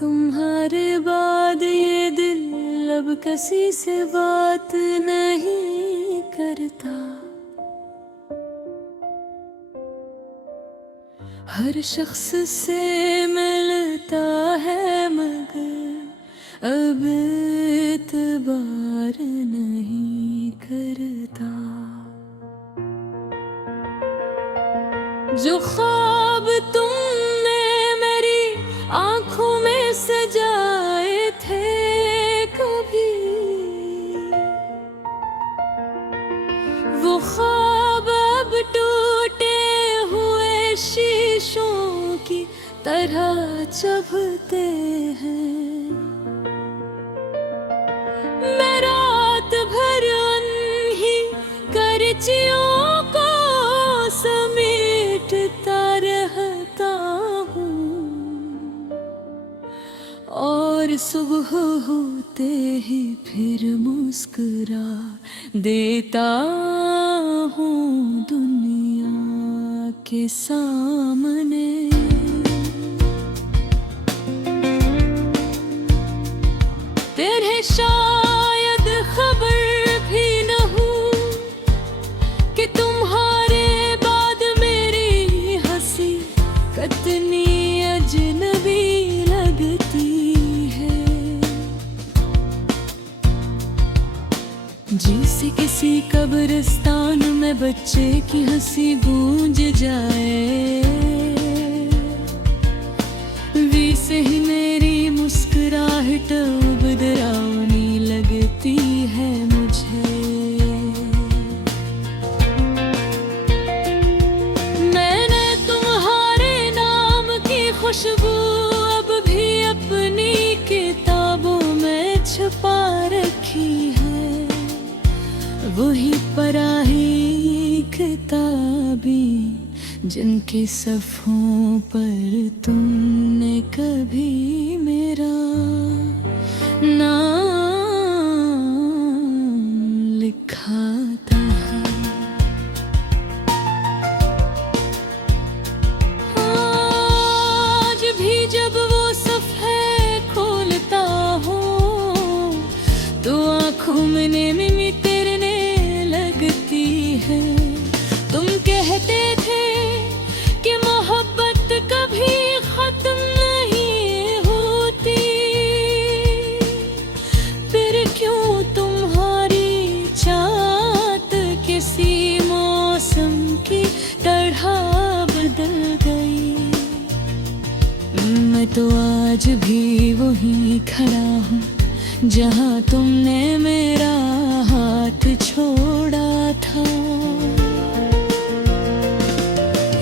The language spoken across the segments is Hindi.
तुम्हारे बाद ये दिल अब किसी से बात नहीं करता। हर शख्स से मिलता है मगर अब एतबार नहीं करता। जो ख्वाब तुमने मेरी आंखों में सजाए थे कभी, वो ख्वाब अब टूटे हुए शीशों की तरह चुभते हैं। मैं रात भर उन्हीं करचियों को समेटता रहता हूँ और सुबह होते ही फिर मुस्कुरा देता हूँ दुनिया के सामने। तेरे शायद खबर भी न हो कि तुम्हारे बाद मेरी हंसी कितनी अजनबी लगती है। जिसे किसी कब्रिस्तान में बच्चे की हंसी गूंज जाए, वैसे ही मेरी मुस्कुराहट अब डरावनी लगती है मुझे। मैंने तुम्हारे नाम की खुशबू अब भी अपनी किताबों में छुपा रखी है। वही पराही किताबें जिनके सफ़ों पर तुमने कभी मेरा नाम लिखा था। आज भी जब वो सफ़े खोलता हूँ तो आँखों में नमी तैरने लगती है। तुम कहते थे कि मोहब्बत कभी खत्म नहीं होती, फिर क्यों तुम्हारी चाहत किसी मौसम की तरह बदल गई। मैं तो आज भी वहीं खड़ा हूँ जहाँ तुमने मेरा हाथ छोड़ा था।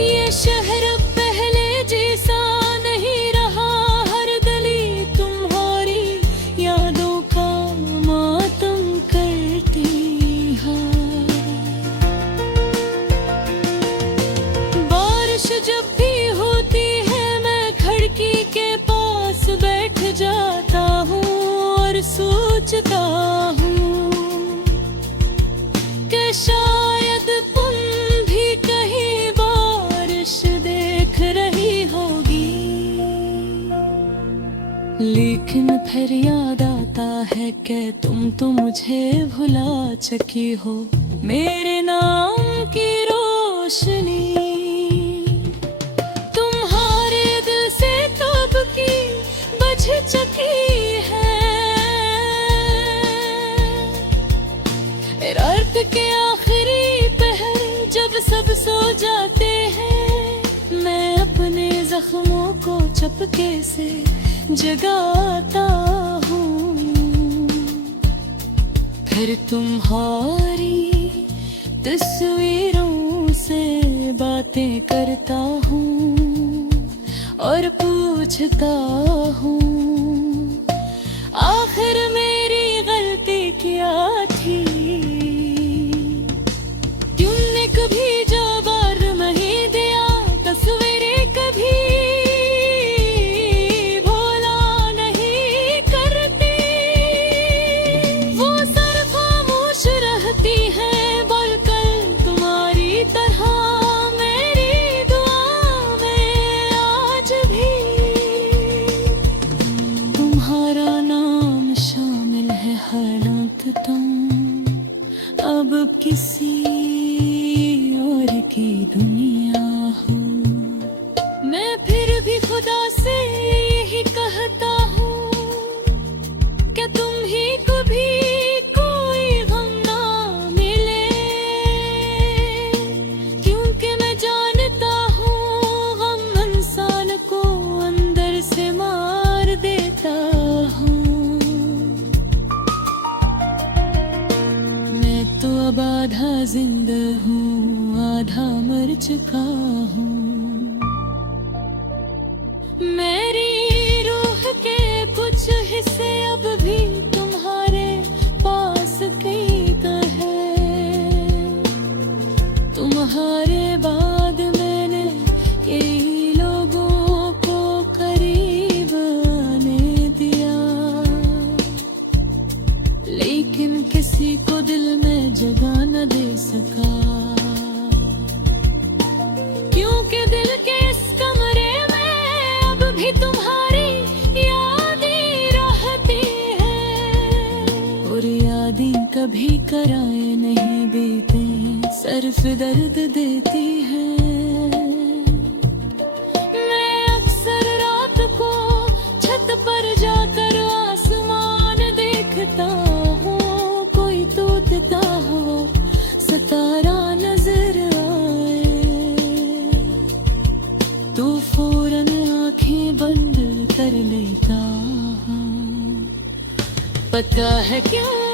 ये शहर पहले जैसा नहीं रहा, हर गली तुम्हारी यादों का मातम करती है। बारिश जब भी होती है मैं खिड़की के पास बैठ जाता हूँ और सोचता हूँ कि शायद तुम भी कहीं बारिश देख रही होगी। लेकिन फिर याद आता है कि तुम तो मुझे भुला चुकी हो। मेरे नाम की रोशनी तुम्हारे दिल से कब की बुझ चुकी है। रात के आखिरी पहर जब सब सो जाते हैं, मैं अपने जख्मों को चपके से जगाता हूँ। फिर तुम्हारी तस्वीरों से बातें करता हूँ और पूछता हूँ आखिर मेरी गलती क्या थी। तुमने कभी जवाब नहीं दिया, तस्वीरें कभी भूल दुनिया हो। मैं फिर भी खुदा से यही कहता हूँ कि तुम ही कभी कोई गम ना मिले, क्योंकि मैं जानता हूँ गम इंसान को अंदर से मार देता हूँ। मैं तो अब आधा जिंदा हूँ, आधा मर चुका हूँ। मेरी रूह के कुछ हिस्से अब भी तुम्हारे पास कैद है। तुम्हारे बाद मैंने कई लोगों को करीब आने दिया, लेकिन किसी को दिल में जगह न दे सका, क्योंकि दिल के इस कमरे में अब भी तुम्हारी यादें रहती है। और यादें कभी कराए नहीं बीते, सिर्फ दर्द देती है। मैं अक्सर रात को छत पर जाकर आसमान देखता हूँ, कोई टूटता हो सितारा नजर आए तो फौरन आंखें बंद कर लेता हूँ। पता है क्यों?